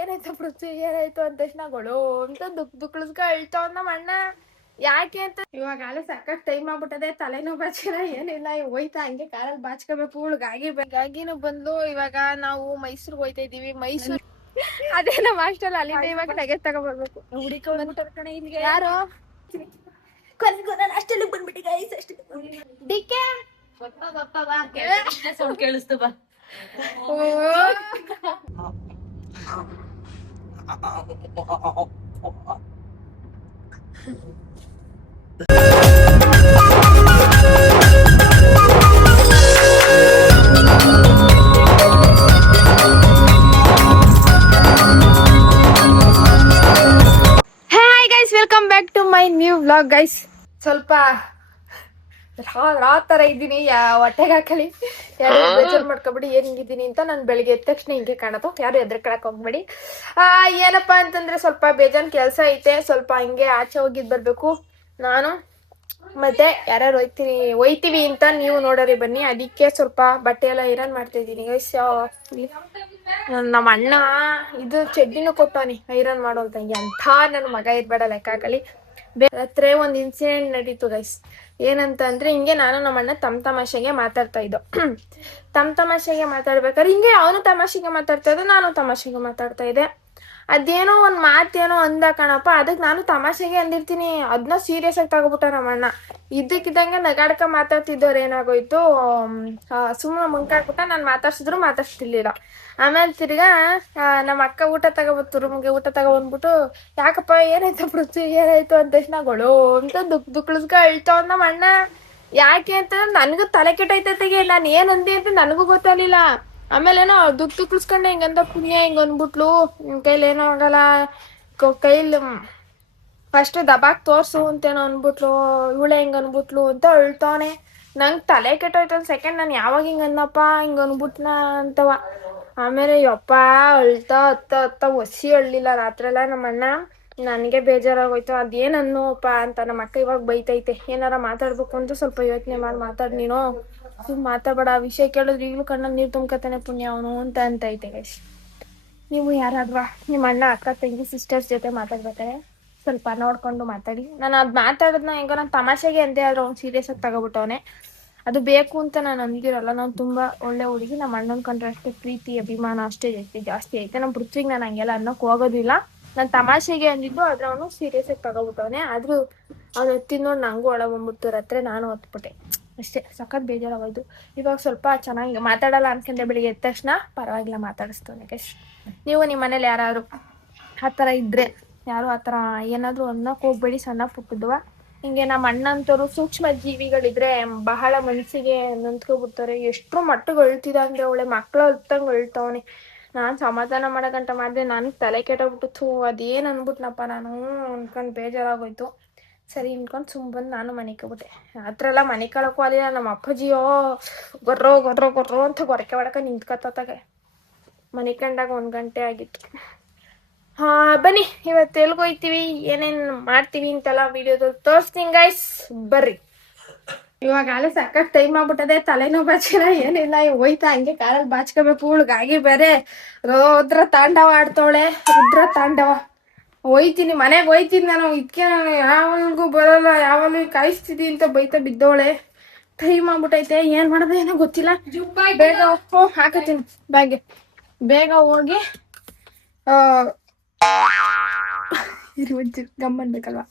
ಏನಾಯ್ತು ಪೃಥ್ವಿ ಏನಾಯ್ತು ಅಂದ ತಕ್ಷಣ ಗೊಳು ಅಂತ ದುಕ್ಳಿಸ್ಕ ಹೇಳ್ತಾವ ನಮ್ಮ ಅಣ್ಣ. ಯಾಕೆ ಅಂತ ಇವಾಗಲೇ ಸಾಕಷ್ಟು ಟೈಮ್ ಆಗ್ಬಿಟ್ಟದೆ, ತಲೆನೋವು ಬಾಚಿಲ್ಲ ಏನಿಲ್ಲ, ಹೋಯ್ತಾ ಹಂಗೆ ಕಾರಲ್ಲಿ ಬಾಚ್ಕೋಬೇಕು. ಗಾಗಿನೂ ಬಂದು ಇವಾಗ ನಾವು ಮೈಸೂರಿಗೆ ಹೋಯ್ತಾ ಇದೀವಿ. ಮೈಸೂರು ಅದೇ ನಮ್ಮ ಹಾಸ್ಟೆಲ್ ಅಲ್ಲಿಂದ ಇವಾಗ ಲಗೇಜ್ ತಗೊಬರ್ಬೇಕು. ಯಾರು ಅಷ್ಟೆಲ್ಲ ಬಂದ್ಬಿಟ್ಟು ಗೈಸ್ ಅಷ್ಟೇ ಡಿಕೆ ಸೌಂಡ್ ಕೇಳಿಸ್ತು ಬಾ. Welcome back to my new vlog guys. ಸ್ವಲ್ಪ ತರ ಇದ್ದೀನಿ, ಹೊಟ್ಟೆಗೆ ಹಾಕಲಿ, ಯಾರು ಬೇಜಾರು ಮಾಡ್ಕೊಬೇಡಿ. ಏನ್ ಹಿಂಗಿದ್ದೀನಿ ಅಂತ ನಾನು ಬೆಳಿಗ್ಗೆ ಎದ್ದ ತಕ್ಷಣ ಹಿಂಗೆ ಕಾಣತ್ತು, ಯಾರು ಎದ್ರಕಳಕ್ ಹೋಗ್ಬೇಡಿ. ಏನಪ್ಪಾ ಅಂತಂದ್ರೆ ಸ್ವಲ್ಪ ಬೇಜಾನ್ ಕೆಲಸ ಐತೆ, ಸ್ವಲ್ಪ ಹಿಂಗೆ ಆಚೆ ಹೋಗಿದ್ ಬರ್ಬೇಕು ನಾನು ಮತ್ತೆ ಯಾರು ಒಯ್ತೀವಿ ಅಂತ ನೀವು ನೋಡರಿ ಬನ್ನಿ. ಅದಕ್ಕೆ ಸ್ವಲ್ಪ ಬಟ್ಟೆ ಎಲ್ಲ ಐರನ್ ಮಾಡ್ತಾ ಇದ್ದೀನಿ ಗೈಸ್. ನಮ್ಮ ಅಣ್ಣ ಇದು ಚಡ್ಡಿನೂ ಕೊಟ್ಟಾನಿ ಐರನ್ ಮಾಡೋದಂಗೆ ಅಂತ ನನ್ನ ಮಗ ಇರ್ಬೇಡ ಲೆಕ್ಕ ಹಾಕಲಿ. ರಾತ್ರಿ ಒಂದು ಇನ್ಸಿಡೆಂಟ್ ನಡೀತು ಗೈಸ್. ಏನಂತ ಅಂದ್ರೆ ಹಿಂಗೆ ನಾನು ನಮ್ಮ ಅಣ್ಣ ತಮಾಷೆಗೆ ಮಾತಾಡ್ತಾ ಇದ್ದೋ. ತಮಾಷೆಗೆ ಮಾತಾಡ್ಬೇಕಾದ್ರೆ ಹಿಂಗೆ ಅವನು ತಮಾಷೆಗೆ ಮಾತಾಡ್ತಾ ಇದ್ದ, ನಾನು ತಮಾಷೆಗೆ ಮಾತಾಡ್ತಾ ಇದ್ದೆ. ಅದೇನೋ ಒಂದ್ ಮಾತೇನೋ ಅಂದ ಕಣಪ್ಪ, ಅದಕ್ಕೆ ನಾನು ತಮಾಷೆಗೆ ಅಂದಿರ್ತೀನಿ, ಅದನ್ನ ಸೀರಿಯಸ್ ಆಗಿ ತಗೋಬಿಟ್ಟ ನಮ್ಮ ಅಣ್ಣ. ಇದ್ದಕ್ಕಿದ್ದಂಗೆ ನಗಾಡ್ಕ ಮಾತಾಡ್ತಿದ್ದವ್ರು ಏನಾಗೋಯ್ತು, ಸುಮ್ಮನೆ ಮುಂಕಾಡ್ಬಿಟ್ಟ. ನಾನು ಮಾತಾಡ್ಸಿದ್ರು ಮಾತಾಡ್ತಿರ್ಲಿಲ್ಲ. ಆಮೇಲೆ ತಿರ್ಗಾ ನಮ್ಮ ಅಕ್ಕ ಊಟ ತಗೋಬತ್ತು, ರೂಮ್ಗೆ ಊಟ ತಗೊಬಂದ್ಬಿಟ್ಟು ಯಾಕಪ್ಪ ಏನಾಯ್ತು ಪೃಥ್ವಿ ಏನಾಯ್ತು ಅಂದ ತಕ್ಷಣ ಗೊಳು ಅಂತ ದುಕ್ಳಿಸ್ಕ ಹೇಳ್ತಾವ ನಮ್ಮ ಅಣ್ಣ. ಯಾಕೆ ಅಂತ ನನ್ಗೂ ತಲೆ ಕೆಟ್ಟೈತೆಗೆ, ನಾನು ಏನ್ ಅಂದೆ ಅಂತ ನನಗೂ ಗೊತ್ತಾಗ್ಲಿಲ್ಲ. ಆಮೇಲೆ ಏನೋ ದುಕ್ಳಿಸ್ಕೊಂಡೆ ಹಿಂಗಂದ ಪುಣ್ಯ ಹಿಂಗ ಅಂದ್ಬಿಟ್ಲು, ನಿನ್ ಕೈಲಿ ಏನೋ ಆಗಲ್ಲ, ಕೈಲಿ ಫಸ್ಟ್ ದಬಾಕ್ ತೋರ್ಸು ಅಂತೇನೋ ಅನ್ಬಿಟ್ಲು, ಇವಳೆ ಹಿಂಗ ಅನ್ಬಿಟ್ಲು ಅಂತ ಹೇಳ್ತಾವನೆ. ನಂಗೆ ತಲೆ ಕೆಟ್ಟೋಯ್ತು ಒಂದ್ ಸೆಕೆಂಡ್, ನಾನು ಯಾವಾಗ ಹಿಂಗ ಅಂದಪ್ಪ ಹಿಂಗ ಅನ್ಬಿಟ್ನ ಅಂತವ. ಆಮೇಲೆ ಯಪ್ಪ ಅಳ್ತಾ ಹತ್ತ ಒಸಿ ಅಳ್ಳಿಲ್ಲ ರಾತ್ರೆಲ್ಲ ನಮ್ಮ ಅಣ್ಣ. ನನಗೆ ಬೇಜಾರಾಗೋಯ್ತು, ಅದೇನ್ ಅನ್ನೋಪ್ಪ ಅಂತ. ನಮ್ಮ ಅಕ್ಕ ಇವಾಗ ಬೈತೈತೆ, ಏನಾರ ಮಾತಾಡ್ಬೇಕು ಅಂತ ಸ್ವಲ್ಪ ಯೋಚನೆ ಮಾಡಿ ಮಾತಾಡ್, ನೀನು ಮಾತಾಡಬೇಡ, ವಿಷಯ ಕೇಳಿದ್ರೆ ಈಗಲೂ ಕಣ್ಣಲ್ಲಿ ನೀರು ತುಂಬ್ಕತಾನೆ ಪುಣ್ಯ ಅವನು ಅಂತ ಐತೆ ಗೈಸ್. ನೀವು ಯಾರಾದ್ವಾ ನಿಮ್ಮ ಅಣ್ಣ ಅಕ್ಕ ತಂಗಿ ಸಿಸ್ಟರ್ಸ್ ಜೊತೆ ಮಾತಾಡ್ಬೇಕಾರೆ ಸ್ವಲ್ಪ ನೋಡ್ಕೊಂಡು ಮಾತಾಡಿ. ನಾನು ಅದು ಮಾತಾಡೋದನ್ನ ಹೆಂಗೋ ನಾನು ತಮಾಷೆಗೆ ಅಂದೆ, ಆದ್ರೆ ಅವ್ನು ಸೀರಿಯಸ್ ಆಗಿ ತಗೋಬಿಟ್ಟವನೆ. ಅದು ಬೇಕು ಅಂತ ನಾನು ಅಂದಿರಲ್ಲ, ನಾನು ತುಂಬಾ ಒಳ್ಳೆ ಹುಡುಗಿ. ನಮ್ಮ ಅಣ್ಣನ ಕಂಡ್ರೆ ಅಷ್ಟೇ ಪ್ರೀತಿ ಅಭಿಮಾನ ಅಷ್ಟೇ ಜಾಸ್ತಿ ಐತೆ. ನಮ್ಮ ಪೃಥ್ವಿಗೆ ನಾನು ಹಂಗೆಲ್ಲ ಅನ್ನೋಕೆ ಹೋಗೋದಿಲ್ಲ. ನಾನು ತಮಾಷೆಗೆ ಅಂದಿದ್ದು, ಆದ್ರೆ ಅವನು ಸೀರಿಯಸ್ ಆಗಿ ತಗೋಬಿಟ್ಟವನೆ. ಆದ್ರೂ ಅವ್ನು ಎತ್ತಿದ್ ನೋಡಿ ನಂಗೂ ಒಳ ಬಂದ್ಬಿಡ್ತು ರಾತ್ರಿ, ನಾನು ಹೊತ್ಬಿಟ್ಟೆ ಅಷ್ಟೇ. ಸಖತ್ ಬೇಜಾರಾಗೋಯ್ತು. ಇವಾಗ ಸ್ವಲ್ಪ ಚೆನ್ನಾಗಿ ಮಾತಾಡಲ್ಲ ಅನ್ಕೊಂಡೆ, ಬೆಳಿಗ್ಗೆ ಎದ್ದ ತಕ್ಷಣ ಪರವಾಗಿಲ್ಲ ಮಾತಾಡಿಸ್ತವನೆ ಗೈಸ್. ನೀವು ನಿಮ್ಮ ಮನೇಲಿ ಯಾರು ಆ ಥರ ಇದ್ರೆ, ಯಾರು ಆ ಥರ ಏನಾದರೂ ಅನ್ನೋಕೆ ಹೋಗ್ಬೇಡಿ, ಸಣ್ಣ ಪುಟ್ಟದ್ವ. ಹಿಂಗೆ ನಮ್ಮ ಅಣ್ಣಂತವ್ರು ಸೂಕ್ಷ್ಮ ಜೀವಿಗಳಿದ್ರೆ ಬಹಳ ಮನಸ್ಸಿಗೆ ನೊಂದ್ಕೊಬಿಡ್ತಾರೆ. ಎಷ್ಟೋ ಮಟ್ಟಿಗೆ ಅಳ್ತಿದ ಅಂದ್ರೆ ಅವಳೆ ಮಕ್ಳು ಅಳ್ತಂಗೆ ಅಳ್ತಾವನೆ. ನಾನು ಸಮಾಧಾನ ಮಾಡೋಗಂಟ ಮಾಡಿದೆ, ನನಗೆ ತಲೆ ಕೆಟ್ಟೋಗ್ಬಿಟ್ಟು ಅದೇನು ಅಂದ್ಬಿಟ್ನಪ್ಪ ನಾನು ಅನ್ಕೊಂಡು ಬೇಜಾರಾಗೋಯ್ತು. ಸರಿ ಅನ್ಕೊಂಡು ಬಂದು ನಾನು ಮನೆ ಹೋಗ್ಬಿಟ್ಟೆ. ಹತ್ರ ಎಲ್ಲ ಮನೆ ಕಳಕ್ಕೂ ಅಲ್ಲಿಲ್ಲ. ನಮ್ಮ ಅಪ್ಪಾಜಿಯೋ ಗೊರ್ರೋ ಅಂತ ಗೊರಕೆ ಹೊಡಕ ನಿಂತ್ಕೊತಾಗೆ. ಮನೆ ಕಂಡಾಗ 1 ಗಂಟೆ ಆಗಿತ್ತು. ಬನ್ನಿ ಇವತ್ತು ಎಲ್ಗೋಯ್ತೀವಿ, ಏನೇನು ಮಾಡ್ತೀವಿ ಅಂತೆಲ್ಲ ವಿಡಿಯೋದಲ್ಲಿ ತೋರಿಸ್ತೀನಿ ಗೈಸ್, ಬರ್ರಿ. ಇವಾಗಲೇ ಸಾಕಷ್ಟು ಟೈಮ್ ಆಗ್ಬಿಟ್ಟದೆ, ತಲೆನೋವು ಬಾಚಿಲ್ಲ ಏನಿಲ್ಲ, ಹೋಯ್ತಾ ಹಂಗೆ ಕಾರಲ್ಲಿ ಬಾಚ್ಕೋಬೇಕು. ಗಾಗಿ ಬೇರೆ ರುದ್ರ ತಾಂಡವ ಆಡ್ತವಳೆ, ರುದ್ರ ತಾಂಡವ. ಹೋಯ್ತೀನಿ ಮನೆಗೆ ಹೋಯ್ತೀನಿ ನಾನು. ಇದಕ್ಕೆ ನಾನು ಯಾವಾಗೂ ಬರೋಲ್ಲ, ಯಾವಾಗಲೂ ಕಾಯಿಸ್ತಿದ್ದಿ ಅಂತ ಬೈತಾ ಬಿದ್ದವಳೆ. ಟೈಮ್ ಆಗ್ಬಿಟ್ಟೈತೆ, ಏನ್ ಮಾಡೋದು ಏನೋ ಗೊತ್ತಿಲ್ಲ. ಬೇಗ ಹಾಕತ್ತೀನಿ ಬ್ಯಾಗ್ಗೆ, ಬೇಗ ಹೋಗಿ ಗಮ್ಮನ್ಬೇಕಲ್ವಾ,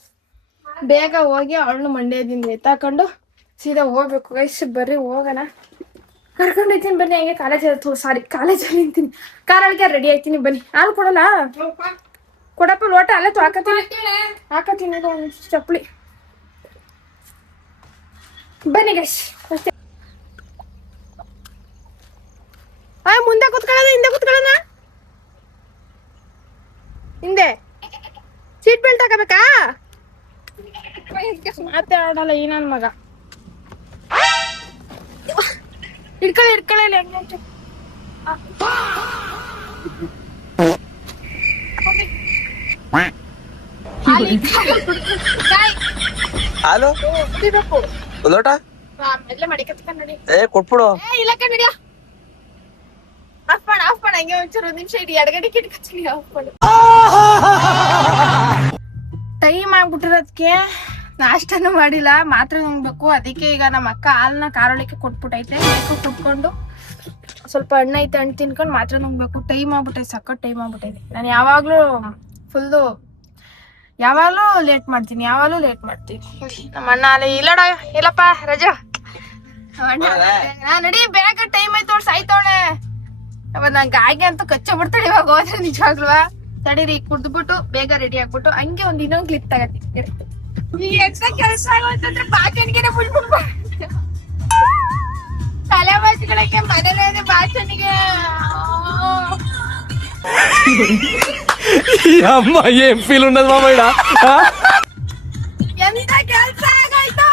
ಬೇಗ ಹೋಗಿ ಅವಳನ್ನು ಮಂಡ್ಯದಿಂದ ಎತ್ತಾಕೊಂಡು ಸೀದಾ ಹೋಗ್ಬೇಕು ಗೈಸ್. ಬರ್ರಿ ಹೋಗೋಣ, ಕರ್ಕೊಂಡು ಹೋಗ್ತೀನಿ ಬನ್ನಿ. ಹಂಗೆ ಕಾಲೇಜಲ್ಲಿ ನಿಂತೀನಿ, ಕಾರೊಳಗೆ ರೆಡಿ ಆಯ್ತೀನಿ ಬನ್ನಿ. ಹಾಲು ಕೊಡಲ್ಲ ಕೊಡಪ್ಪ, ಲೋಟ ಅಲ್ಲೇ ಹಾಕತ್ತೀನಿ ಒಂದು ಚಪ್ಪಲಿ. ಬನ್ನಿ ಗೈಸ್ ಅಷ್ಟೇ. ಮುಂದೆ ಕೂತ್ಕೊಳ್ಳೋಣ ಹಿಂದೆ ಕೂತ್ಕೊಳ್ಳೋಣ? ಹಿಂದೆ ಸೀಟ್ ಬೆಲ್ಟ್ ಹಾಕಬೇಕಾ? ಮಾತಾಡಲ್ಲ ಈ ನನ್ನ ಮಗ. ಇಟ್ಕೊಳ್ಳಿ ಹೆಂಗೆ ಹಾಲು ಲೋಟ ಎಲ್ಲ ಮಡಿ ಕತ್ಕೊಂಡ್ ನೋಡಿ. ಕೊಟ್ಬಿಡು. ಇಲ್ಲ ಕಣ್ಣಿಡಿಯ, ಆಫ್ ಮಾಡ ಹಂಗೆ ಒಂಚೂರು ಒಂದ್ ನಿಮಿಷ ಇಡಿ ಎಡಗಡೆ ಕಿಟ್ಕೊತೀನಿ ಹಾಕೊಂಡು ಟೈಮ್ ಆಗ್ಬಿಟ್ಟಿರೋದಕ್ಕೆ ನಾಷ್ಟನೂ ಮಾಡಿಲ್ಲ ಮಾತ್ರ ನುಂಗ್ಬೇಕು. ಅದಕ್ಕೆ ಈಗ ನಮ್ಮ ಅಕ್ಕ ಹಾಲ್ನ ಕಾರೊಳಕ್ಕೆ ಕೊಟ್ಬಿಟ್ಟೈತೆ. ಬೇಕು ಕುಟ್ಕೊಂಡು ಸ್ವಲ್ಪ ಹಣ್ಣು ಐತೆ, ಹಣ್ಣು ತಿನ್ಕೊಂಡು ಮಾತ್ರ ನುಂಗ್ಬೇಕು. ಟೈಮ್ ಆಗ್ಬಿಟ್ಟೈತೆ, ಸಖತ್ ಟೈಮ್ ಆಗ್ಬಿಟ್ಟೈತೆ. ನಾನು ಯಾವಾಗ್ಲೂ ಲೇಟ್ ಮಾಡ್ತೀನಿ, ನಮ್ಮ ಅಣ್ಣ ಅಲ್ಲಿ ಇಲ್ಲಡ ಇಲ್ಲಪ್ಪ ರಜಾ ನಡಿ ಬೇಗ ಟೈಮ್ ಆಯ್ತು ಸಾಯ್ತವಳೆ. ಅವತ್ ನಂಗೆ ಗಾಗೆ ಅಂತೂ ಕಚ್ಚ ಬಿಡ್ತಾಳೆ ಇವಾಗ ಹೋದ್ರೆ ನಿಜವಾಗ್ಲೂ. ತಡೀರಿ ಕುಡ್ದ್ಬಿಟ್ಟು ಬೇಗ ರೆಡಿ ಆಗ್ಬಿಟ್ಟು ಹಂಗೆ ಒಂದ್ ಇನ್ನೊಂದ್ ಕ್ಲಿಪ್ ತಗತ್ತೀನಿ. ಈ ಎಕ್ಸ್ಟ್ರಾ ಕೆಲಸ ಆಗೋಯ್ತಂದ್ರೆ ಬಾಚಣಿಗೆನೆ ಬಿಡ್ಬಿಡ್ಬ ತಲೆ ಬಾಚಿಗಳಕ್ಕೆ ಮನೇಲೆ ಬಾಚಣಿಗೆ అమ్మ ఏం ఫీల్ ఉండదు మామయ్య ಎಂತ ಕೆಲ್ಸ ಆಗೋಯ್ತು.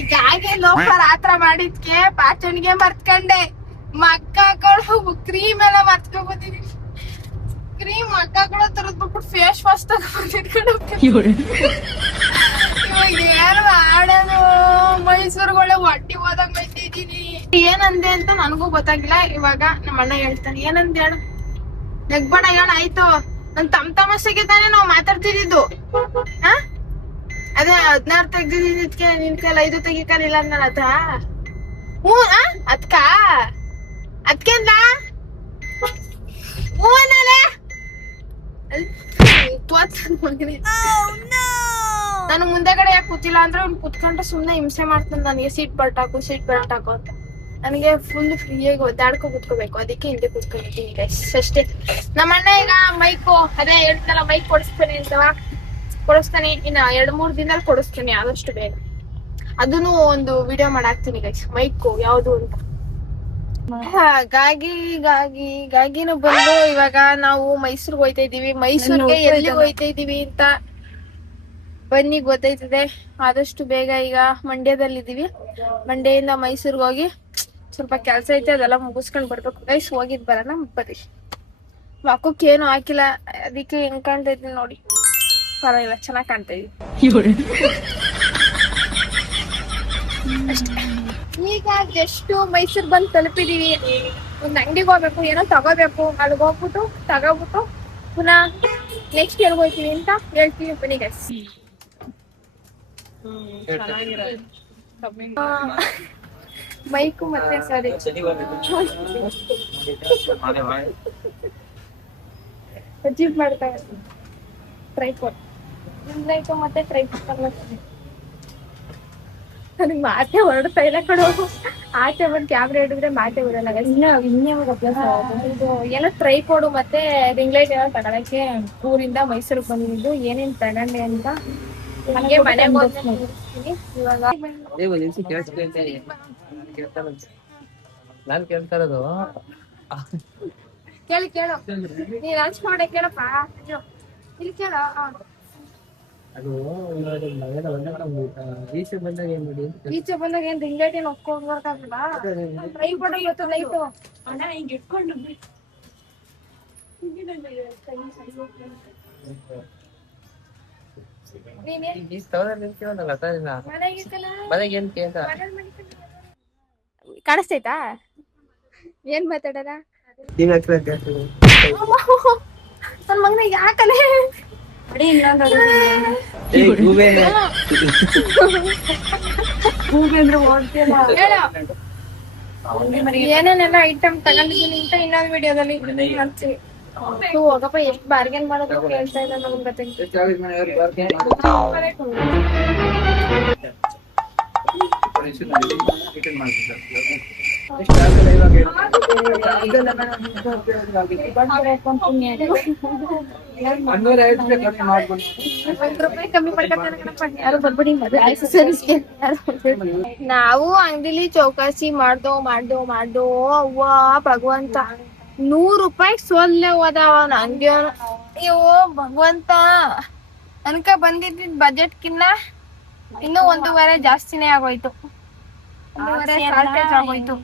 ಈಗ ಹಾಗೆ ಲೋಫರ್ ಆತರ ಮಾಡಿದ್ಕೆ ಬಾಚಣಿಗೆ ಮರ್ತ್ಕೊಂಡೆ. ಮಕ್ಕ ಹಾಕೊಳ್ಳೋ ಕ್ರೀಮ್ ಎಲ್ಲ ಮರ್ತ್ಕೊಂಡ್ಬಂದಿನಿ. ಕ್ರೀಮ್ ಮಕ್ಕ ಹಾಕೊಳ್ಳೋ ತರದ್ ಬಿಟ್ಬಿಟ್ಟು ಫೇಸ್ ವಾಶ್ ತಗೊಂಡ್ಬಿಟ್ಟು ಏನು ಮಾಡೋದು. ಮೈಸೂರುಗಳೇ ಹೊಟ್ಟಿ ಹೋದಾಗ ಬಂದಿದ್ದೀನಿ. ಏನಂದೆ ಅಂತ ನನಗೂ ಗೊತ್ತಾಗಿಲ್ಲ. ಇವಾಗ ನಮ್ಮ ಅಣ್ಣ ಹೇಳ್ತಾನೆ, ಏನಂದೆ ಹೇಳ ನೆಗ್ಬೇಡ ಹೇಳ. ಆಯ್ತು ನನ್ ತಮಾಷೆಗೆ ತಾನೇ ನಾವು ಮಾತಾಡ್ತಿದ್ದು. ಅದೇ 16 ತೆಗ್ದಿದ್ದಕ್ಕೆ ನಿನ್ ಕೈಲಿ 5 ತೆಗಿಕಲಿಲ್ಲ ನನ್ನ ಅದ. ಹ್ಞೂ ಅದ್ಕೆ ಅಂದ ಹ್ಞೂ ನಾನೇ ನಾನು ಮುಂದೆಗಡೆ ಯಾಕೆ ಕೂತಿಲ್ಲ ಅಂದ್ರೆ ಅವ್ನು ಕುತ್ಕೊಂಡ್ರೆ ಸುಮ್ನೆ ಹಿಂಸೆ ಮಾಡ್ತಾನೆ ನನಗೆ. ಸೀಟ್ ಬೆಲ್ಟ್ ಹಾಕು ಅಂತ. ನನಗೆ ಫುಲ್ ಫ್ರೀಯಾಗಿ ಒದ್ದಾಡ್ಕೊ ಕುತ್ಕೋಬೇಕು. ಅದಕ್ಕೆ ಹಿಂದೆ ಕುತ್ಕೊಂಡಿದ್ದೀನಿ ಗೈಸ್ ಅಷ್ಟೇ. ನಮ್ಮ ಅಣ್ಣ ಈಗ ಮೈಕು ಅದೇ ಹೇಳ್ತಲ್ಲ ಮೈಕ್ ಕೊಡಿಸ್ತಾನೆ. ಇನ್ನ 2-3 ದಿನದಲ್ಲಿ ಕೊಡಿಸ್ತೀನಿ ಆದಷ್ಟು ಬೇಗ. ಅದನ್ನು ಒಂದು ವಿಡಿಯೋ ಮಾಡಾಕ್ತೀನಿ ಗೈಸ್, ಮೈಕು ಯಾವ್ದು ಅಂತ. ಗಾಗಿನೂ ಬಂದು ಇವಾಗ ನಾವು ಮೈಸೂರ್ಗೆ ಹೋಯ್ತಾ ಇದೀವಿ. ಮೈಸೂರ್ಗೆ ಎಲ್ಲಿ ಹೋಯ್ತಾ ಇದೀವಿ ಅಂತ ಬನ್ನಿ ಗೊತ್ತೈತದೆ. ಆದಷ್ಟು ಬೇಗ ಈಗ ಮಂಡ್ಯದಲ್ಲಿದ್ದೀವಿ. ಮಂಡ್ಯದಿಂದ ಮೈಸೂರ್ಗೆ ಹೋಗಿ ಸ್ವಲ್ಪ ಕೆಲ್ಸ ಐತೆ, ಅದೆಲ್ಲ ಮುಗಿಸ್ಕೊಂಡ್ ಬರ್ಬೇಕು ಗೈಸ್. ಹೋಗಿದ್ ಬರೋಣ ಬರ್ರಿ. ಮಕ್ಕಕ್ಕೆ ಏನು ಹಾಕಿಲ್ಲ, ಅದಕ್ಕೆ ಹೆಂಗ್ ಕಾಣ್ತೈತಿ ನೋಡಿ. ಪರವಾಗಿಲ್ಲ, ಚೆನ್ನಾಗ್ ಕಾಣ್ತಾ ಇದೀವಿ. ಈಗ ಜಸ್ಟ್ ಮೈಸೂರ್ ಬಂದು ತಲುಪಿದೀವಿ. ಒಂದ್ ಅಂಗಡಿಗೆ ಹೋಗ್ಬೇಕು, ಏನೋ ತಗೋಬೇಕು. ಅಲ್ಲಿಗೆ ಹೋಗ್ಬಿಟ್ಟು ತಗೋಬಿಟ್ಟು ಪುನಃ ನೆಕ್ಸ್ಟ್ ಎಲ್ಲಿ ಹೋಗ್ತೀವಿ ಅಂತ ಹೇಳ್ತೀವಿ. ಬನ್ನಿ ಗೈಸ್. ಮೈಕು ಮತ್ತೆ ಸರಿ ಅಜೀಬ್ ಮಾಡ್ತಾ ಟ್ರೈಪೋಡ್ ಮತ್ತೆ ಟ್ರೈಪೋಡ್ ನನಗೆ ಮಾತೆ ಹೊರಡ್ತಾ ಇಲ್ಲ ಕಡೆ. ಆಚೆ ಬಂದು ಕ್ಯಾಮ್ರಾ ಹಿಡಿದ್ರೆ ಮಾತೆ ಬರಲ್ಲ. ಇದು ಏನೋ ಟ್ರೈಪೋಡು ಮತ್ತೆ ರಿಂಗ್ ಲೈಟ್ ಏನೋ ತಗೊಳಕ್ಕೆ ಊರಿಂದ ಮೈಸೂರಿಗೆ ಬಂದಿದ್ದು. ಏನೇನ್ ತಗೊಂಡೆ ಅಂತ ಹಂಗೆ ಮನೆಗೆ ಹೋಗ್ತೀನಿ ಇವಾಗ. ನಾನ್ ಕೇಳ್ತಾ ಇರೋದು ಕೇಳು ನೀನ್ ಲಂಚ್ ಮಾಡೇ ಕೇಳಪ್ಪ. ಇಲ್ಲಿ ಕೇಳ. ಅದು ಈಚೆ ಬಂದಾಗ ಏನ್ ಮಾಡಿ ಈಚೆ ಬಂದಾಗ ಏನ್ ರಿಂಗ್ ಲೈಟ್ ಏನ್ ಒಕ್ಕೋಗ್ಬೇಕಾಗಲ್ಲ. ಟ್ರೈಪೋಡ್ ಇವತ್ತು ಲೈಟು ಅಣ್ಣ ಹಿಂಗ್ ಇಟ್ಕೊಂಡು ಕಾಣಿಸ್ತೈತಾ? ಏನ್ ಮಾತಾಡದ ನನ್ ಮಗನ ಯಾಕಲೆ ಏನೇನೆಲ್ಲ ಐಟಮ್ ತಗೊಂಡಿದ್ದೀನಿ ಅಂತ ಇನ್ನೊಂದು ವಿಡಿಯೋದಲ್ಲಿ ಮಾಡ್ತೀವಿ. ಹೋಗಪ್ಪ ಎಷ್ಟು ಬಾರ್ಗೇನ್ ಮಾಡೋದು ಕೇಳ್ತಾ ಇಲ್ಲ ನಮ್ಗೆ ಕಮ್ಮಿ ನಾವು ಅಂಗಡಿಲಿ ಚೌಕಾಸಿ ಮಾಡ್ದೋ ಅವ್ವ ಭಗವಂತ 100 ರೂಪಾಯಿ ಸೋಲ್ಲೆ ಹೋದವ ನಂಗೆ. ಅಯ್ಯೋ ಭಗವಂತ, ಅನ್ಕ ಬಂದಿದ್ದ ಬಜೆಟ್ ಕಿನ್ನ ಇನ್ನೂ 1.5 ಜಾಸ್ತಿನೇ ಆಗೋಯ್ತು. 1.5 ಶಾರ್ಟೇಜ್ ಆಗೋಯ್ತು.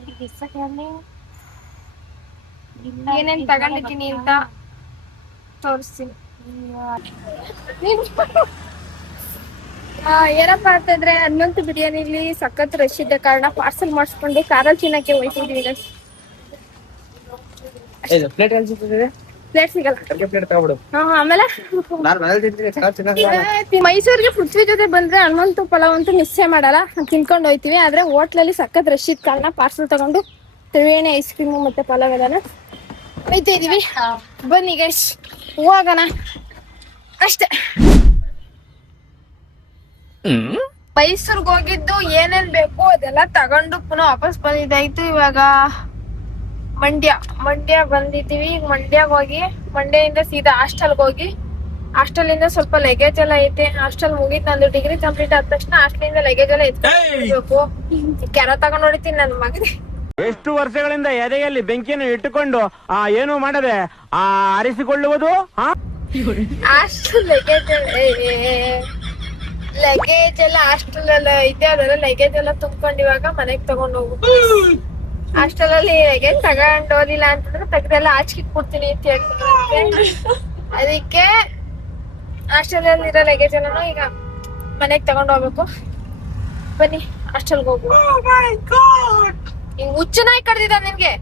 ಏನೇನ್ ತಗೊಂಡಿದ್ದೀನಿ ಅಂತ ತೋರಿಸ್ತೀನಿ. ಏನಪ್ಪಾ ಅಂತಂದ್ರೆ ಹನುಮಂತು ಬಿರಿಯಾನಿಲಿ ಸಖತ್ ರಶ್ ಇದ್ದ ಕಾರಣ ಪಾರ್ಸಲ್ ಮಾಡಿಸ್ಕೊಂಡು ಕಾರಲ್ಲಿ ತಿನ್ನಕ್ಕೆ ಹೋಯ್ತಿದೀವಿ guys. ಪ್ಲೇಟ್ ಎಲ್ಲಿ ಪ್ಲೇಟ್ ಸಿಗಲ್ಲ. ಪ್ಲೇಟ್ ತಗೊಬಿಡು. ಆಮೇಲೆ ನಾನು ಮನೇಲಿ ತಿಂತೀನಿ, ಚೆನ್ನಾಗಿ ಮೈಸೂರಿಗೆ ಪೃಥ್ವಿ ಜೊತೆ ಬಂದ್ರೆ ಹನುಮಂತು ಪಲಾವ್ ಅಂತೂ ಮಿಸ್ಸೇ ಮಾಡಲ್ಲ, ತಿನ್ಕೊಂಡು ಹೋಯ್ತಿವಿ. ಆದ್ರೆ ಹೋಟ್ಲಲ್ಲಿ ಸಖತ್ ರಶ್ ಇದ್ದ ಕಾರಣ ಪಾರ್ಸಲ್ ತಗೊಂಡು ತ್ರಿವೇಣಿ ಐಸ್ ಕ್ರೀಮು ಮತ್ತೆ ಪಲಾವ್ ಎಲ್ಲಾನು ಹೋಯ್ತಾ ಇದೀವಿ. ಬನ್ನಿ ಗೈಸ್ ಹೋಗೋಣ ಅಷ್ಟೇ. ಮೈಸೂರ್ಗ್ ಹೋಗಿದ್ದು ಏನೇನ್ ಬೇಕು ಅದೆಲ್ಲ ತಗೊಂಡು ಪುನಃ ವಾಪಸ್ ಬಂದಿದ್ದಾಯ್ತು. ಇವಾಗ ಮಂಡ್ಯ ಬಂದಿದ್ದೀವಿ. ಈಗ ಮಂಡ್ಯಾಗ ಹೋಗಿ ಮಂಡ್ಯದಿಂದ ಸೀದಾ ಹಾಸ್ಟೆಲ್ಗೆ ಹೋಗಿ ಹಾಸ್ಟೆಲ್ ಇಂದ ಸ್ವಲ್ಪ ಲಗೇಜ್ ಎಲ್ಲ ಐತೆ. ಹಾಸ್ಟೆಲ್ ಮುಗಿತ್, ನಂದು ಡಿಗ್ರಿ ಕಂಪ್ಲೀಟ್ ಆದ ತಕ್ಷಣ ಹಾಸ್ಟೆಲಿಂದ ಲಗೇಜ್ ಎಲ್ಲ ಎತ್ಬೇಕು. ಕೆರ ತಗೊಂಡ್ ಹೊಡಿತೀನಿ ನನ್ ಮಗನೇ. ಎಷ್ಟು ವರ್ಷಗಳಿಂದ ಎದೆಯಲ್ಲಿ ಬೆಂಕಿಯನ್ನು ಇಟ್ಟುಕೊಂಡು ಏನು ಮಾಡದೆ ಆರಿಸಿಕೊಳ್ಳುವುದು. ಹಾಸ್ಟೆಲ್ ಲಗೇಜ್ ಎಲ್ಲ ಹಾಸ್ಟೆಲ್ ಎಲ್ಲ ಐತೆ, ಅದೆಲ್ಲ ಲಗೇಜ್ ಎಲ್ಲ ತುಂಬ್ಕೊಂಡು ಇವಾಗ ಮನೆಗ್ ತಗೊಂಡ್ ಹೋಗ್ಬೇಕು. ಹಾಸ್ಟೆಲ್ ಅಲ್ಲಿ ಲಗೇಜ್ ತಗೊಂಡ್ ಹೋದಿಲ್ಲ ಅಂತಂದ್ರೆ ತೆಗ್ದೆಲ್ಲ ಆಚೆ ಕೊಡ್ತೀನಿ ಅಂತ ಹೇಳ್ತಾರೆ. ಅದಕ್ಕೆ ಹಾಸ್ಟೆಲ್ ಅಲ್ಲಿ ಇರೋ ಲಗೇಜ್ ಎಲ್ಲ ಈಗ ಮನೆಗ್ ತಗೊಂಡ್ ಹೋಗ್ಬೇಕು. ಬನ್ನಿ ಹಾಸ್ಟೆಲ್ಗೆ ಹೋಗು. ಹಿಂಗ್ ಹುಚ್ಚನಾಗಿ ಕಡ್ದಿದ ನಿನ್ಗೆ.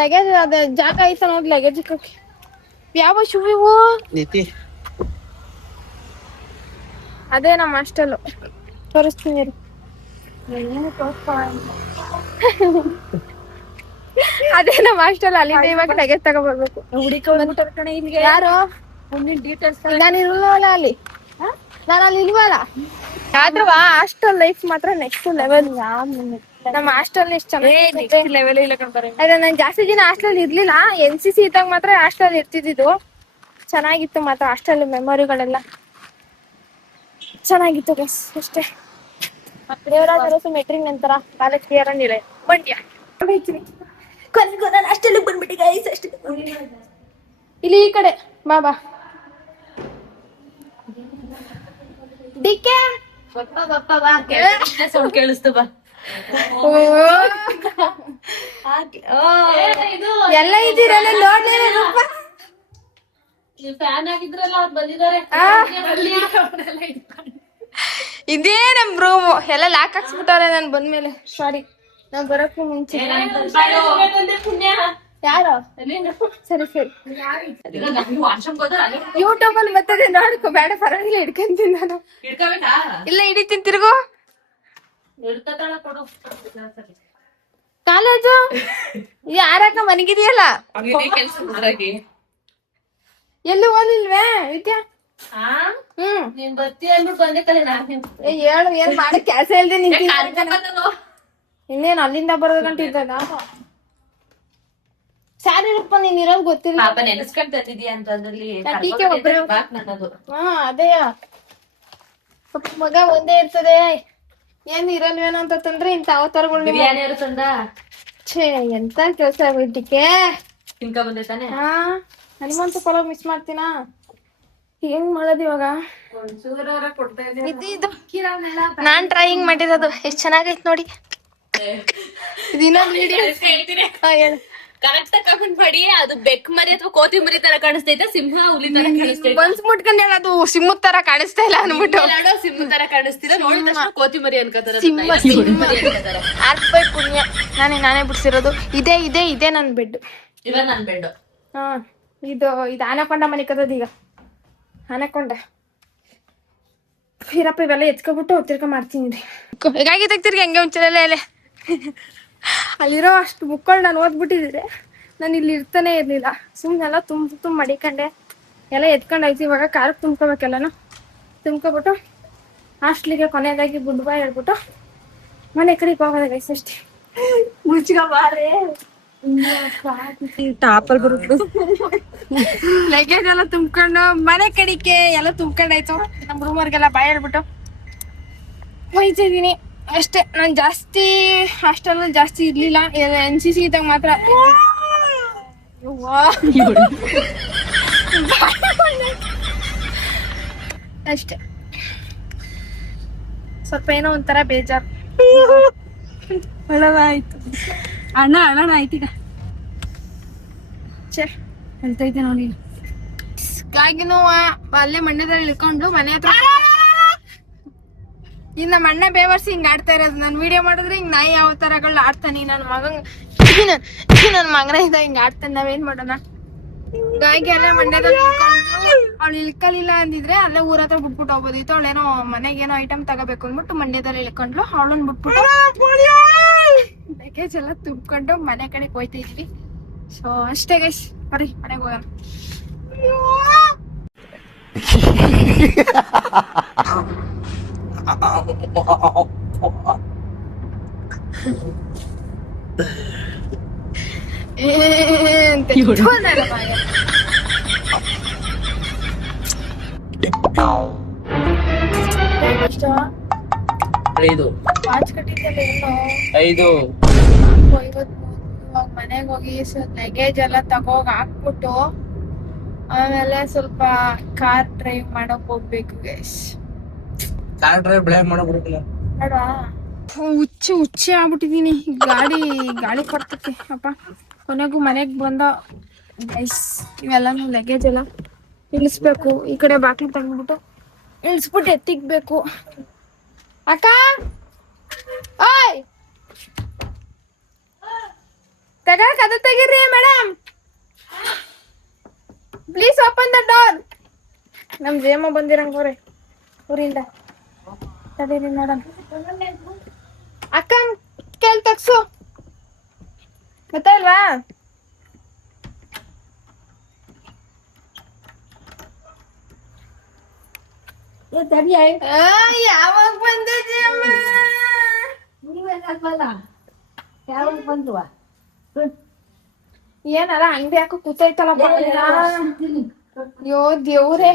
ಲಗೇಜ್ ಅದ ಜಾಗ ಐತ ನೋಡ್ ಲಗೇಜ್ ಇಕ್ಕಕ್ಕೆ. ಯಾವ ಶೂ ಇವು? ನೀತಿ ಅದೇ ನಮ್ಮ ಹಾಸ್ಟೆಲ್ ತೋರಿಸ್ತೀನಿ. ಅದೇ ನಮ್ಮ ಹಾಸ್ಟೆಲ್. ಅಲ್ಲಿಂದ ಇವಾಗ ಲಗೇಜ್ ತಗೊಬರ್ಬೇಕು. ಯಾರು? ನಾನು ಇಲ್ವಲ್ಲ ಅಲ್ಲಿ, ನಾನು ಅಲ್ಲಿ ಇಲ್ವಲ್ಲ. ಆದ್ರೂ ಹಾಸ್ಟೆಲ್ ಲೈಫ್ ಮಾತ್ರ ನೆಕ್ಸ್ಟ್ ಲೆವೆಲ್. ನಮ್ಮ ಹಾಸ್ಟೆಲ್ ಎಷ್ಟು ಚೆನ್ನಾಗಿ. ಅದೇ ನಾನು ಜಾಸ್ತಿ ದಿನ ಹಾಸ್ಟೆಲ್ ಇರ್ಲಿಲ್ಲ. NCC ಇದ್ದಾಗ ಮಾತ್ರ ಹಾಸ್ಟೆಲ್ ಇರ್ತಿದ್ದು. ಚೆನ್ನಾಗಿತ್ತು ಮಾತ್ರ ಹಾಸ್ಟೆಲ್ ಮೆಮೊರಿಗಳೆಲ್ಲ ಚೆನ್ನಾಗಿತ್ತು ಗೈಸ್. ಅಷ್ಟೇ. ದೇವರಾಜ ಅರಸು ಮೆಟ್ರಿಕ್ ನಂತರ ಕಾಲೇಜ್ ಕ್ಲಿಯರ್ ನಿಲೆ ಮಂಡ್ಯ ಅಷ್ಟೆಲ್ಲ ಬಂದ್ಬಿಟ್ಟು ಗೈಸ್. ಅಷ್ಟೇ ಇಲ್ಲಿ ಈ ಕಡೆ ಬಾಬಾ ಡಿಕೆ ಕೇಳಿಸ್ತು ಬಾ. ಎಲ್ಲ ಇದ್ದೀರಲ್ಲ ನೋಡ್ಲಿ. ನೀವು ಫ್ಯಾನ್ ಆಗಿದ್ರಲ್ಲ ಅವ್ರು ಬಂದಿದ್ದಾರೆ. ಇದೇ ನಮ್ ರೂಮು. ಎಲ್ಲ ಲಾಕ್ ಹಾಕ್ಸ್ಬಿಟ್ಟಾರೆ ನಾನು ಬಂದ್ಮೇಲೆ. ಸಾರಿ, ನಾವ್ ಬರಕ್ಕೂ ಮುಂಚೆ. ಯಾರು? ಸರಿ ಸರಿ, ಯೂಟ್ಯೂಬ್ ಅಲ್ಲಿ ಬರ್ತದೆ ನೋಡ್ಕೊ. ಬೇಡ ಪರವಾಗಿಲ್ಲ, ಹಿಡ್ಕೊಂತೀನಿ ನಾನು. ಇಲ್ಲ ಹಿಡಿತೀನಿ. ತಿರ್ಗು ಕಾಲೇಜು ಯಾರಕ್ಕ ಮನಗಿದೆಯಲ್ಲ. ಎಲ್ಲಿ ಓದಿಲ್ವೇ ವಿದ್ಯಾ? ನೀನ್ ಬರ್ತೀಯ ಅಂದ್ಬಿಟ್ಟು ಬಂದೆ ಕಲೆ ನಾನು. ಹೇಳು, ಏನ್ ಮಾಡಕ್ ಕೆಲಸ ಇಲ್ದೆ ನಿಂತೀನಿ. ಇನ್ನೇನು ಅಲ್ಲಿಂದ ಬರೋದಂಟಿದ್ದ ಸ್ಯಾರಿ ರೂಪ. ನೀನ್ ಇರೋದು ಗೊತ್ತಿಲ್ಲ. ಪಾಪ ನೆನೆಸ್ಕೊಂಡ್ ತಂದಿದ್ಯಾ ಅಂತ ಅದ್ರಲ್ಲಿ ಟೀಕೆ ಒಬ್ರೆ ಬಾಕ್ ನನ್ನದು. ಅದೇ ಮಗ ಒಂದೇ ಇರ್ತದೆ. ಏನ್ ಇರಲ್ವೇನೋ ಅಂತ ತಂದ್ರೆ ಇಂತ ಅವತಾರಗಳು. ಬಿರಿಯಾನಿ ಅವರು ತಂದ. ಛೇ, ಎಂತ ಕೆಲ್ಸ ಆಗ್ಬಿಟ್ಟಿಕೆ. ತಿನ್ಕ ಬಂದೆ ತಾನೆ. ಹನುಮಂತ ಪಲಾವ್ ಮಿಸ್ ಮಾಡ್ತೀನಾ? ಹೆಂಗ್ ಮಾಡೋದು ಇವಾಗ? ಇದು ನಾನ್ ಟ್ರೈಯಿಂಗ್ ಮಾಡಿರೋದು. ಎಷ್ಟ್ ಚೆನ್ನಾಗೈತ್ ನೋಡಿ. ಇದು ಇನ್ನೊಂದು ವಿಡಿಯೋ ಹೇಳು. ಕರೆಕ್ಟ್ ಕಮೆಂಟ್ ಮಾಡಿ. ಅದು ಬೆಕ್ ಮರಿ ಅಥವಾ ಕೋತಿ ಮರಿ ತರ ಕಾಣಿಸ್ತೈತೆ, ಸಿಂಹ ಹುಲಿ ತರ ಕಾಣಿಸ್ತೈತೆ. ಬನ್ಸ್ ಮುಟ್ಕೊಂಡ್ ಹೇಳೋದು ಸಿಂಹದ ತರ ಕಾಣಿಸ್ತಾ ಇಲ್ಲ ಅನ್ಬಿಟ್ಟು. ಸಿಂಹ ತರ ಕಾಣಿಸ್ತಿದೆ. ನೋಡಿದ ತಕ್ಷಣ ಕೋತಿ ಮರಿ ಅನ್ಕೋತಾರೆ. ಆರ್ಪೈ ಪುಣ್ಯ. ನಾನೇ ಬಿಡ್ಸಿರೋದು. ಇದೇ ನನ್ ಬೆಡ್. ಇವಾಗ ನನ್ ಬೆಡ್. ಇದು ಆನಕೊಂಡ ಮನೆ ಕದದ. ಈಗ ಆನಕೊಂಡ ಫಿರಪ್ಪ ಇವೆಲ್ಲ ಎತ್ಕೊಬಿಟ್ಟು ತಿರ್ಗ ಮಾಡ್ತೀನಿ. ಹೇಗಾಗಿ ತೆಗ್ತಿರ್ಗಿ ಹಂಗೆ ಮುಂಚೆಲ್ಲ ಎಲೆ. ಅಲ್ಲಿರೋ ಅಷ್ಟು ಬುಕ್ಗಳು ನಾನು ಓದ್ಬಿಟ್ಟಿದ್ರೆ ನಾನು ಇಲ್ಲಿ ಇರ್ತಾನೆ ಇರ್ಲಿಲ್ಲ. ಸುಮ್ಮನೆಲ್ಲ ತುಂಬ ಮಡಿಕೊಂಡೆ ಎಲ್ಲ ಎತ್ಕೊಂಡಾಯ್ತು. ಇವಾಗ ಕಾರಕ್ಕೆ ತುಂಬ್ಕೋಬೇಕೆಲ್ಲನು. ತುಂಬ್ಕೊಬಿಟ್ಟು ಹಾಸ್ಟ್ಲಿಗೆ ಕೊನೆಯದಾಗಿ ಗುಡ್ ಬೈ ಹೇಳ್ಬಿಟ್ಟು ಮನೆ ಕಡೆಗೆ ಹೋಗೋದ ಗೈಸ್. ಅಷ್ಟೇ. ಮುಚ್ಕ ಬಾರೆ ಟಾಪಲ್ ಬರುತ್ತೆ. ಲಗೇಜ್ ಎಲ್ಲ ತುಂಬ್ಕೊಂಡು ಮನೆ ಕಡಿಕೆ ಎಲ್ಲ ತುಂಬ್ಕೊಂಡಾಯ್ತು. ನಮ್ಮ ರೂಮರ್ಗೆಲ್ಲ ಬಾಯ್ ಹೇಳ್ಬಿಟ್ಟು ಹೋಯ್ತಿದ್ದೀನಿ ಅಷ್ಟೇ. ನಾನು ಜಾಸ್ತಿ ಹಾಸ್ಟೆಲ್ ಜಾಸ್ತಿ ಇರ್ಲಿಲ್ಲ. NCC ಇದ್ದಾಗ ಮಾತ್ರ. ಅಷ್ಟೇ. ಸ್ವಲ್ಪ ಏನೋ ಒಂಥರ ಬೇಜಾರು. ಆಯ್ತು ಅಣ್ಣ ಆಯ್ತು. ಈಗ ಛೇ ಹೇಳ್ತೈತೆ ನೋಡಿ ಗಾಗಿನೂ ಅಲ್ಲೇ ಮಂಡ್ಯದಲ್ಲಿ ಇಳ್ಕೊಂಡು ಮನೆ ಹತ್ರ ಇನ್ನ ಮಣ್ಣ ಬೇವರ್ಸಿ ಹಿಂಗ್ ಆಡ್ತಾ ಇರೋದು. ನಾನು ವಿಡಿಯೋ ಮಾಡಿದ್ರೆ ಹಿಂಗ್ ನಾಯಿ ಯಾವ ತರಗಳು ಆಡ್ತಾನೆ. ನನ್ನ ಮಗನ ಇದ್ದ ಹಿಂಗ್ ಆಡ್ತಾನೆ. ನಾವೇನ್ ಮಾಡೋಣ? ಗಾಗಿ ಅಲ್ಲೇ ಮಂಡ್ಯದಲ್ಲಿ ಅವಳು ಇಳ್ಕಲಿಲ್ಲ ಅಂದಿದ್ರೆ ಅಲ್ಲೇ ಊರ ಹತ್ರ ಬಿಟ್ಬಿಟ್ಟು ಹೋಗ್ಬೋದಿತ್ತು. ಅವಳೇನೋ ಮನೆಗೇನೋ ಐಟಮ್ ತಗೋಬೇಕು ಅಂದ್ಬಿಟ್ಟು ಮಂಡ್ಯದಲ್ಲಿ ಇಳ್ಕೊಂಡ್ಲು. ಅವಳನ್ನ ಬಿಟ್ಬಿಟ್ಟು ಲಗೇಜ್ ಎಲ್ಲ ತುಂಬ್ಕೊಂಡು ಮನೆ ಕಡೆ ಹೋಯ್ತಾ ಇದ್ವಿ. ಸೊ ಅಷ್ಟೇ ಗೈಸ್, ಬರ್ರಿ ಮನೆಗೆ ಹೋಗೋಣ. ವಾಚ್ ಕಟ್ಟಿದ್ದಲ್ಲ ಏನೋ 5 ಇವಾಗ ಮನೆಗೆ ಹೋಗಿ ಲಗೇಜ್ ಎಲ್ಲ ತಗೋಗ್ ಹಾಕ್ಬಿಟ್ಟು ಆಮೇಲೆ ಸ್ವಲ್ಪ ಕಾರ್ ಡ್ರೈವ್ ಮಾಡಕ್ ಹೋಗ್ಬೇಕು ಗೈಸ್. ಕಾರ್ ಡ್ರೈವ್ ಬ್ಲೇಮ್ ಮಾಡಬಿಡ್ತೀನಿ ನೋಡುವ, ಹುಚ್ಚೆ ಆಗ್ಬಿಟ್ಟಿದೀನಿ. ಗಾಳಿ ಕೊಡ್ತೈತಿ ಅಪ್ಪ. ಕೊನೆಗೂ ಮನೆಗ್ ಬಂದ ಗೈಸ್. ಇವೆಲ್ಲಾನು ಲಗೇಜ್ ಎಲ್ಲ ಇಳಿಸ್ಬೇಕು. ಈ ಕಡೆ ಬಾಕ್ಲು ತಗೊಂಡ್ಬಿಟ್ಟು ಇಳಿಸ್ಬಿಟ್ಟು ಎತ್ತಿಕ್ಬೇಕು. ಅಕ್ಕ ಓಯ್ ಕದ ತೆಗೀರಿ madam, please open the door. ನಮ್ ಜೇಮ ಬಂದಿರಂಗೋರೆ ಊರಿಂದ. ತಡೀರಿ ನೋಡೋಣ. ಅಕ್ಕ ಕೇಳ್ ತಗ್ಸು, ಗೊತ್ತಲ್ವಾ? ಯಾವಾಗ ಬಂದೆ ಜೇಮ? ಏನಾರ ಅಂಗಡಿ ಹಾಕೋ ಕೂತೈತಲ್ಲಪ್ಪ. ಅಯ್ಯೋ ದೇವ್ರೆ,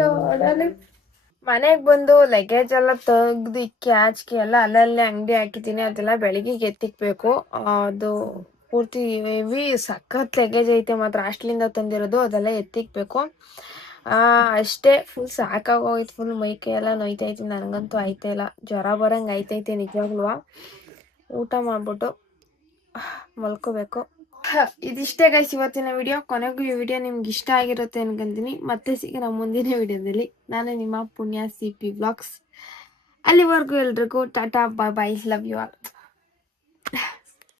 ನೋಡಲಿ. ಮನೆಗ್ ಬಂದು ಲಗೇಜ್ ಎಲ್ಲ ತೆಗ್ದು ಇಕ್ಕಿ ಎಲ್ಲ ಅಲ್ಲಲ್ಲೇ ಅಂಗಡಿ ಹಾಕಿದ್ದೀನಿ. ಅದೆಲ್ಲ ಬೆಳಿಗ್ಗೆ ಎತ್ತಿಕ್ಬೇಕು. ಅದು ಪೂರ್ತಿ ಹೆವಿ ಸಖತ್ ಲಗೇಜ್ ಐತೆ ಮಾತ್ರ, ಹಾಸ್ಟ್ಲಿಂದ ತಂದಿರೋದು. ಅದೆಲ್ಲ ಎತ್ತಿಕ್ಬೇಕು ಅಷ್ಟೇ. ಫುಲ್ ಸಾಕಾಗೋಯ್ತು. ಫುಲ್ ಮೈಕೈ ಎಲ್ಲ ನೋಯ್ತೈತಿ. ನನಗಂತೂ ಆಯ್ತಾ ಇಲ್ಲ, ಜ್ವರ ಬರಂಗ್ ಆಯ್ತೈತೆ ನಿಜವಾಗ್ಲೂ. ಊಟ ಮಾಡ್ಬಿಟ್ಟು ಮಲ್ಕೋಬೇಕು. ಇದಿಷ್ಟೇ ಗೈಸ್ ಇವತ್ತಿನ ವಿಡಿಯೋ. ಕೊನೆಗೂ ಈ ವಿಡಿಯೋ ನಿಮ್ಗೆ ಇಷ್ಟ ಆಗಿರುತ್ತೆ ಅನ್ಕೊಂತೀನಿ. ಮತ್ತೆ ಸಿಗೋಣ ಮುಂದಿನ ವಿಡಿಯೋದಲ್ಲಿ. ನಾನು ನಿಮ್ಮ ಪುಣ್ಯ CP ವ್ಲಾಗ್ಸ್. ಅಲ್ಲಿವರೆಗೂ ಎಲ್ರಿಗೂ ಟಾಟಾ, ಬಾಯ್ ಬಾಯ್, ಲವ್ ಯು ಆಲ್.